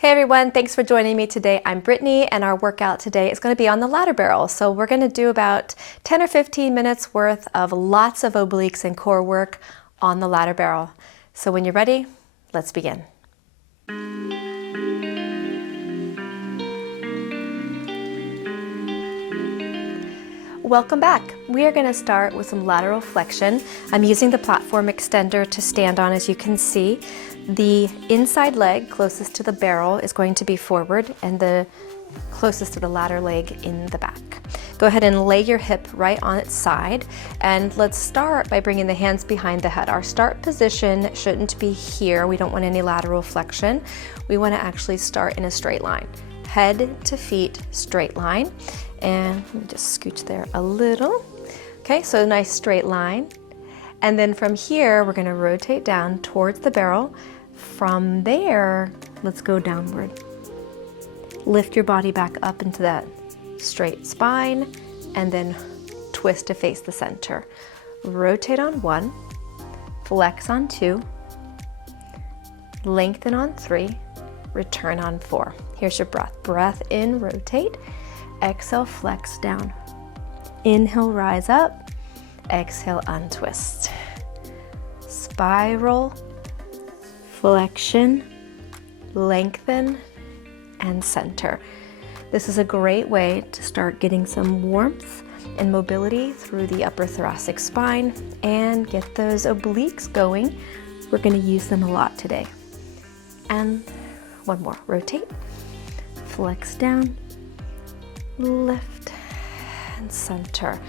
Hey everyone, thanks for joining me today. I'm Brittany and our workout today is going to be on the ladder barrel. So we're going to do about 10 or 15 minutes worth of lots of obliques and core work on the ladder barrel. So when you're ready, let's begin. Welcome back. We are going to start with some lateral flexion. I'm using the platform extender to stand on, as you can see. The inside leg closest to the barrel is going to be forward and the closest to the ladder leg in the back. Go ahead and lay your hip right on its side, and let's start by bringing the hands behind the head. Our start position shouldn't be here. We don't want any lateral flexion. We want to actually start in a straight line. Head to feet, straight line. And let me just scooch there a little. Okay, so a nice straight line. And then from here, we're gonna rotate down towards the barrel. From there, let's go downward. Lift your body back up into that straight spine and then twist to face the center. Rotate on 1, flex on 2, lengthen on 3, return on 4. Here's your breath. Breath in, rotate. Exhale, flex down. Inhale, rise up. Exhale, untwist. Spiral, flexion, lengthen, and center. This is a great way to start getting some warmth and mobility through the upper thoracic spine and get those obliques going. We're going to use them a lot today. And one more. Rotate, flex down, lift, and center.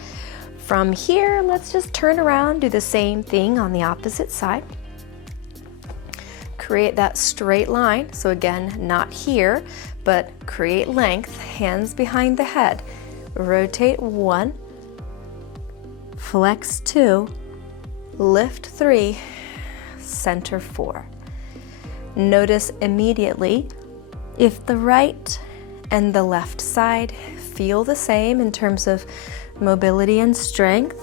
From here, let's just turn around, do the same thing on the opposite side. Create that straight line. So again, not here, but create length, hands behind the head. Rotate 1, flex 2, lift 3, center 4. Notice immediately if the right and the left side feel the same in terms of mobility and strength.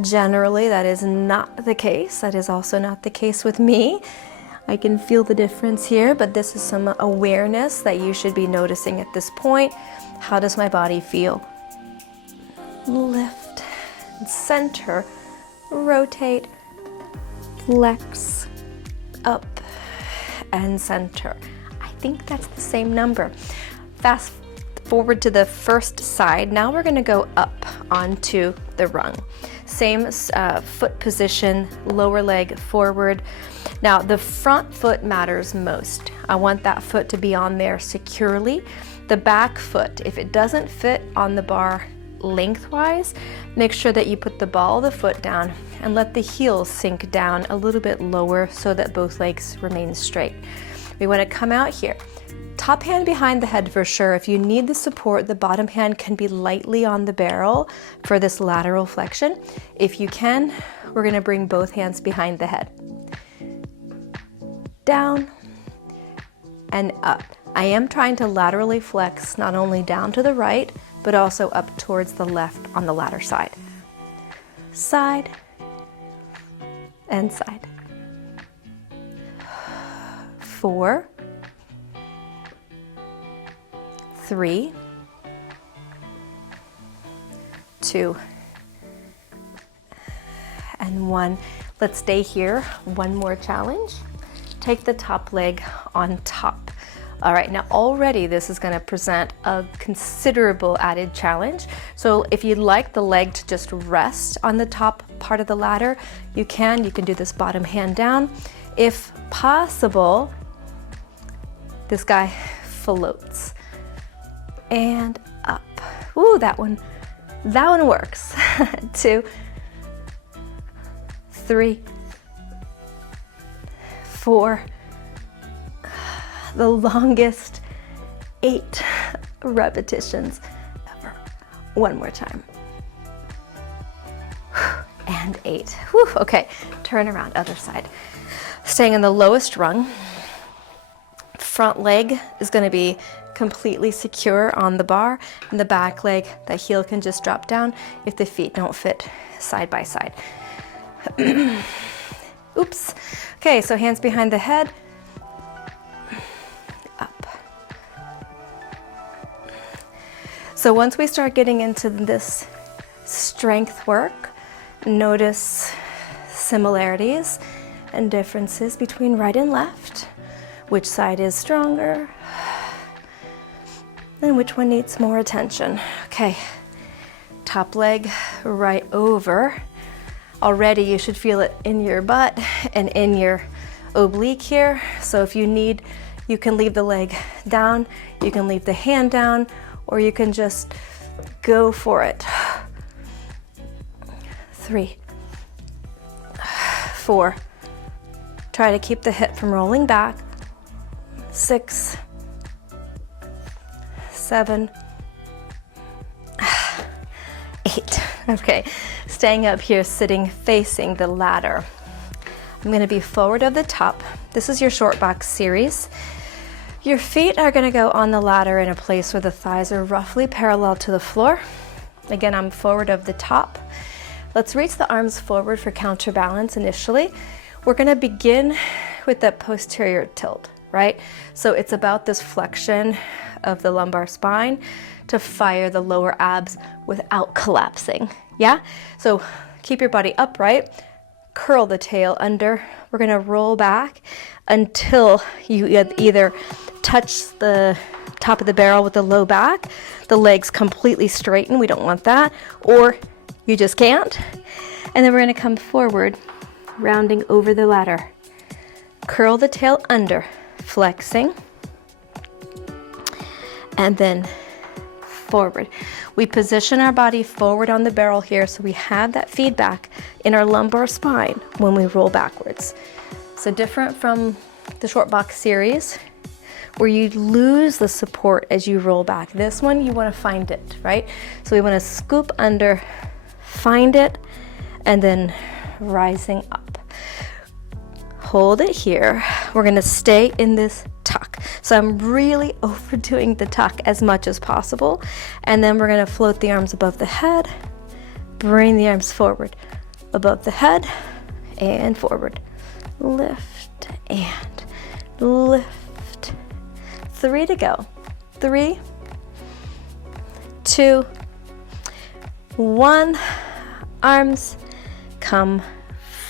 Generally, that is not the case. That is also not the case with me. I can feel the difference here, but this is some awareness that you should be noticing at this point. How does my body feel? Lift, center, rotate, flex, up, and center. I think that's the same number. Fast forward to the first side. Now we're going to go up onto the rung. Same foot position, lower leg forward. Now the front foot matters most. I want that foot to be on there securely. The back foot, if it doesn't fit on the bar lengthwise, make sure that you put the ball of the foot down and let the heel sink down a little bit lower so that both legs remain straight. We want to come out here. Top hand behind the head for sure. If you need the support, the bottom hand can be lightly on the barrel for this lateral flexion. If you can, we're going to bring both hands behind the head. Down and up. I am trying to laterally flex not only down to the right, but also up towards the left on the ladder side. Side and side. 4, 3, 2, and 1. Let's stay here. One more challenge. Take the top leg on top. All right, now already this is going to present a considerable added challenge. So if you'd like the leg to just rest on the top part of the ladder, you can do this bottom hand down. If possible, this guy floats. And up. Ooh, that one works. 2, 3, 4, the longest 8 repetitions ever. One more time. And 8. Whew, okay, turn around, other side. Staying on the lowest rung. Front leg is going to be completely secure on the bar, and the back leg, the heel can just drop down if the feet don't fit side by side. Oops. Okay, so hands behind the head. So once we start getting into this strength work, notice similarities and differences between right and left, which side is stronger, and which one needs more attention. Okay, top leg right over. Already you should feel it in your butt and in your oblique here. So if you need, you can leave the leg down, you can leave the hand down, or you can just go for it. 3, 4. Try to keep the hip from rolling back. 6, 7, 8. Okay, staying up here, sitting facing the ladder. I'm going to be forward of the top. This is your short box series. Your feet are going to go on the ladder in a place where the thighs are roughly parallel to the floor. Again, I'm forward of the top. Let's reach the arms forward for counterbalance initially. We're going to begin with that posterior tilt, right? So it's about this flexion of the lumbar spine to fire the lower abs without collapsing, yeah? So keep your body upright, curl the tail under. We're going to roll back until you either touch the top of the barrel with the low back, the legs completely straighten, we don't want that, or you just can't. And then we're going to come forward, rounding over the ladder. Curl the tail under, flexing, and then forward. We position our body forward on the barrel here so we have that feedback in our lumbar spine when we roll backwards. So different from the short box series where you lose the support as you roll back. This one, you want to find it, right? So we want to scoop under, find it, and then rising up. Hold it here. We're going to stay in this tuck. So I'm really overdoing the tuck as much as possible. And then we're going to float the arms above the head, bring the arms forward, above the head, and forward. Lift and lift. 3 to go. 3, 2, 1. Arms come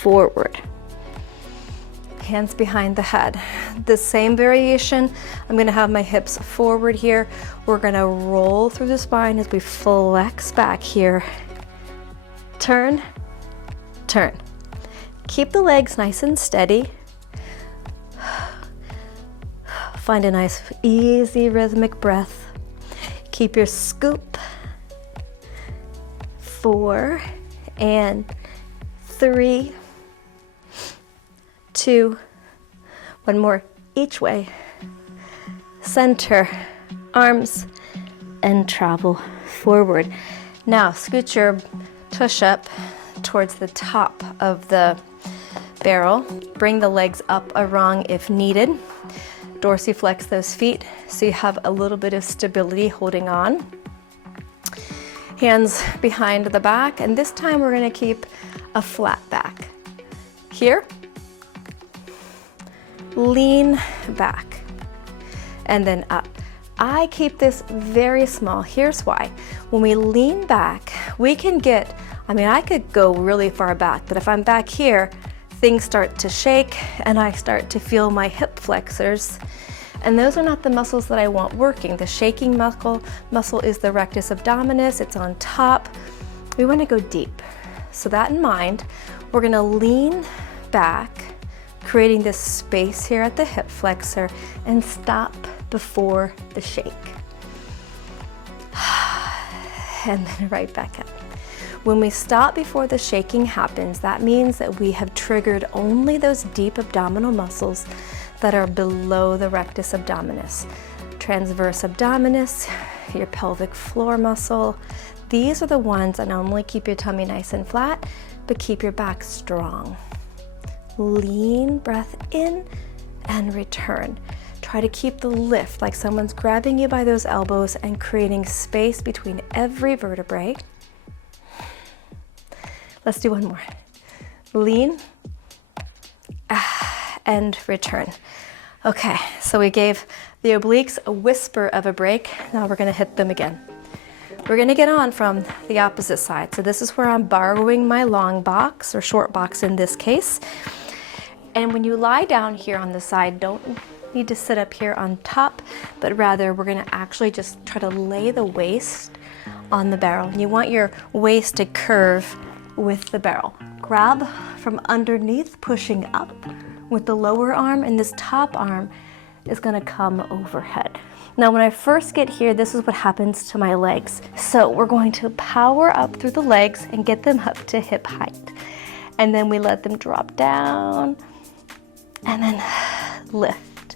forward. Hands behind the head. The same variation. I'm going to have my hips forward here. We're going to roll through the spine as we flex back here. Turn, turn. Keep the legs nice and steady. Find a nice, easy, rhythmic breath. Keep your scoop. 4 and 3, 2, one more each way. Center, arms, and travel forward. Now scoot your tush up towards the top of the barrel. Bring the legs up a rung if needed. Dorsiflex those feet so you have a little bit of stability holding on. Hands behind the back, and this time we're going to keep a flat back. Here, lean back, and then up. I keep this very small. Here's why. When we lean back, we can get, I could go really far back, but if I'm back here, things start to shake and I start to feel my hip flexors. And those are not the muscles that I want working. The shaking muscle is the rectus abdominis. It's on top. We want to go deep. So that in mind, we're going to lean back, creating this space here at the hip flexor, and stop before the shake. And then right back up. When we stop before the shaking happens, that means that we have triggered only those deep abdominal muscles that are below the rectus abdominis. Transverse abdominis, your pelvic floor muscle. These are the ones that not only keep your tummy nice and flat, but keep your back strong. Lean breath in and return. Try to keep the lift like someone's grabbing you by those elbows and creating space between every vertebrae. Let's do one more. Lean and return. Okay, so we gave the obliques a whisper of a break. Now we're going to hit them again. We're gonna get on from the opposite side. So this is where I'm borrowing my long box, or short box in this case. And when you lie down here on the side, don't need to sit up here on top, but rather we're gonna actually just try to lay the waist on the barrel. And you want your waist to curve with the barrel. Grab from underneath, pushing up with the lower arm, and this top arm is gonna come overhead. Now, when I first get here, this is what happens to my legs. So we're going to power up through the legs and get them up to hip height. And then we let them drop down and then lift.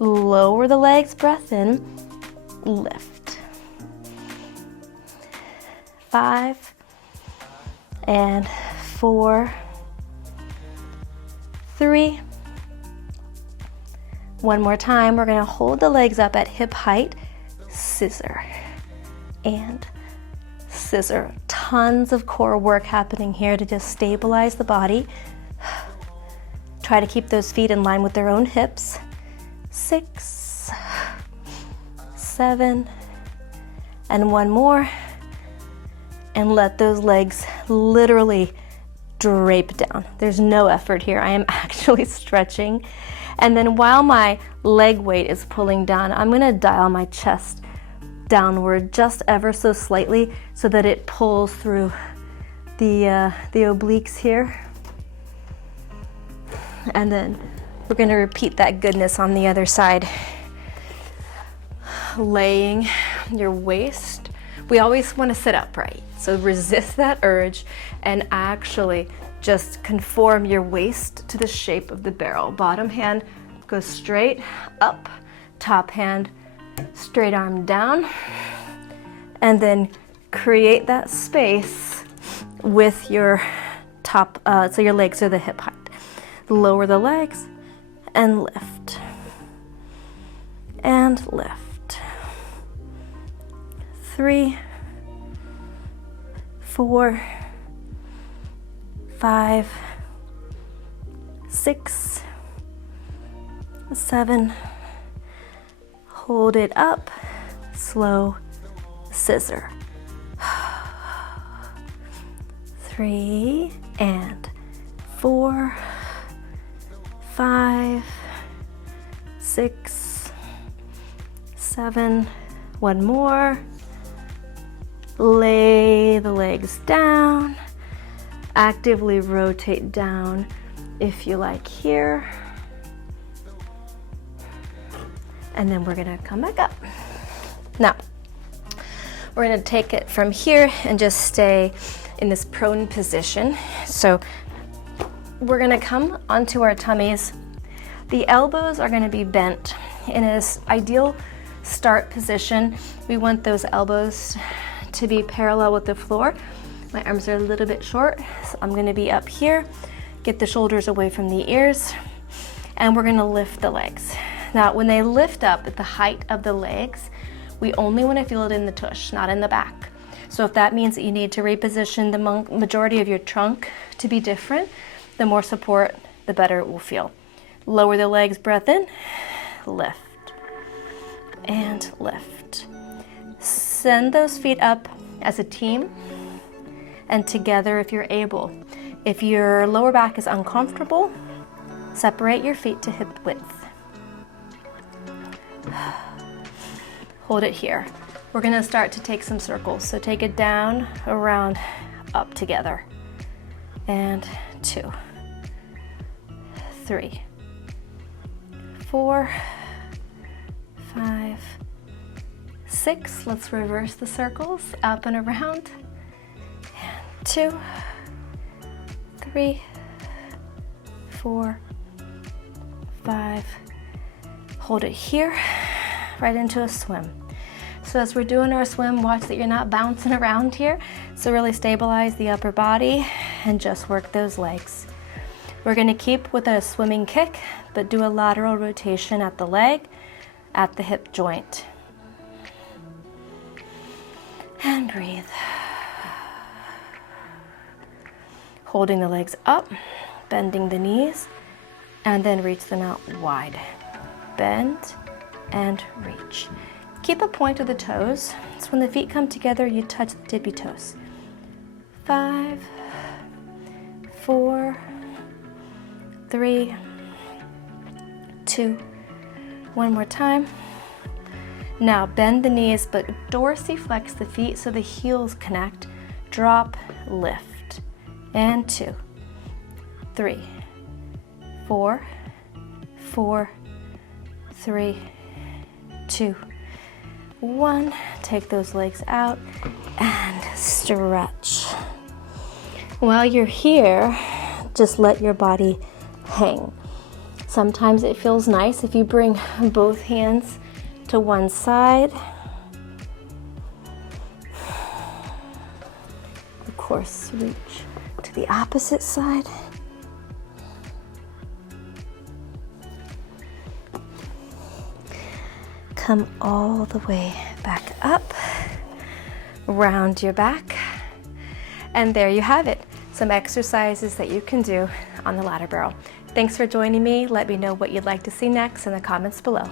Lower the legs, breath in, lift. 5 and 4, 3. One more time, we're gonna hold the legs up at hip height, scissor, and scissor. Tons of core work happening here to just stabilize the body. Try to keep those feet in line with their own hips. 6, 7, and one more. And let those legs literally drape down. There's no effort here. I am actually stretching. And then while my leg weight is pulling down, I'm gonna dial my chest downward just ever so slightly so that it pulls through the obliques here. And then we're gonna repeat that goodness on the other side. Laying your waist. We always wanna sit upright. So resist that urge and actually just conform your waist to the shape of the barrel. Bottom hand goes straight up, top hand straight arm down, and then create that space with your top, so your legs are the hip height. Lower the legs and lift, and lift. 3, 4, 5, 6, 7, hold it up, slow scissor. 3 and 4, 5, 6, 7, one more. Lay the legs down. Actively rotate down if you like here. And then we're gonna come back up. Now, we're gonna take it from here and just stay in this prone position. So we're gonna come onto our tummies. The elbows are gonna be bent in this ideal start position. We want those elbows to be parallel with the floor. My arms are a little bit short, so I'm gonna be up here. Get the shoulders away from the ears, and we're gonna lift the legs. Now, when they lift up at the height of the legs, we only wanna feel it in the tush, not in the back. So if that means that you need to reposition the majority of your trunk to be different, the more support, the better it will feel. Lower the legs, breath in, lift, and lift. Send those feet up as a team and together if you're able. If your lower back is uncomfortable, separate your feet to hip width. Hold it here. We're gonna start to take some circles. So take it down, around, up together. And 2, 3, 4, 5, 6. Let's reverse the circles, up and around. And 2, 3, 4, 5. Hold it here, right into a swim. So as we're doing our swim, watch that you're not bouncing around here. So really stabilize the upper body and just work those legs. We're gonna keep with a swimming kick, but do a lateral rotation at the leg, at the hip joint. And breathe. Holding the legs up, bending the knees, and then reach them out wide. Bend and reach. Keep a point of the toes. So when the feet come together, you touch the tippy toes. 5, 4, 3, 2, one more time. Now bend the knees, but dorsiflex the feet so the heels connect. Drop, lift, and 2, 3, 4, 4, 3, 2, 1. Take those legs out and stretch. While you're here, just let your body hang. Sometimes it feels nice if you bring both hands to one side. Of course, reach to the opposite side. Come all the way back up, round your back, and there you have it. Some exercises that you can do on the ladder barrel. Thanks for joining me. Let me know what you'd like to see next in the comments below.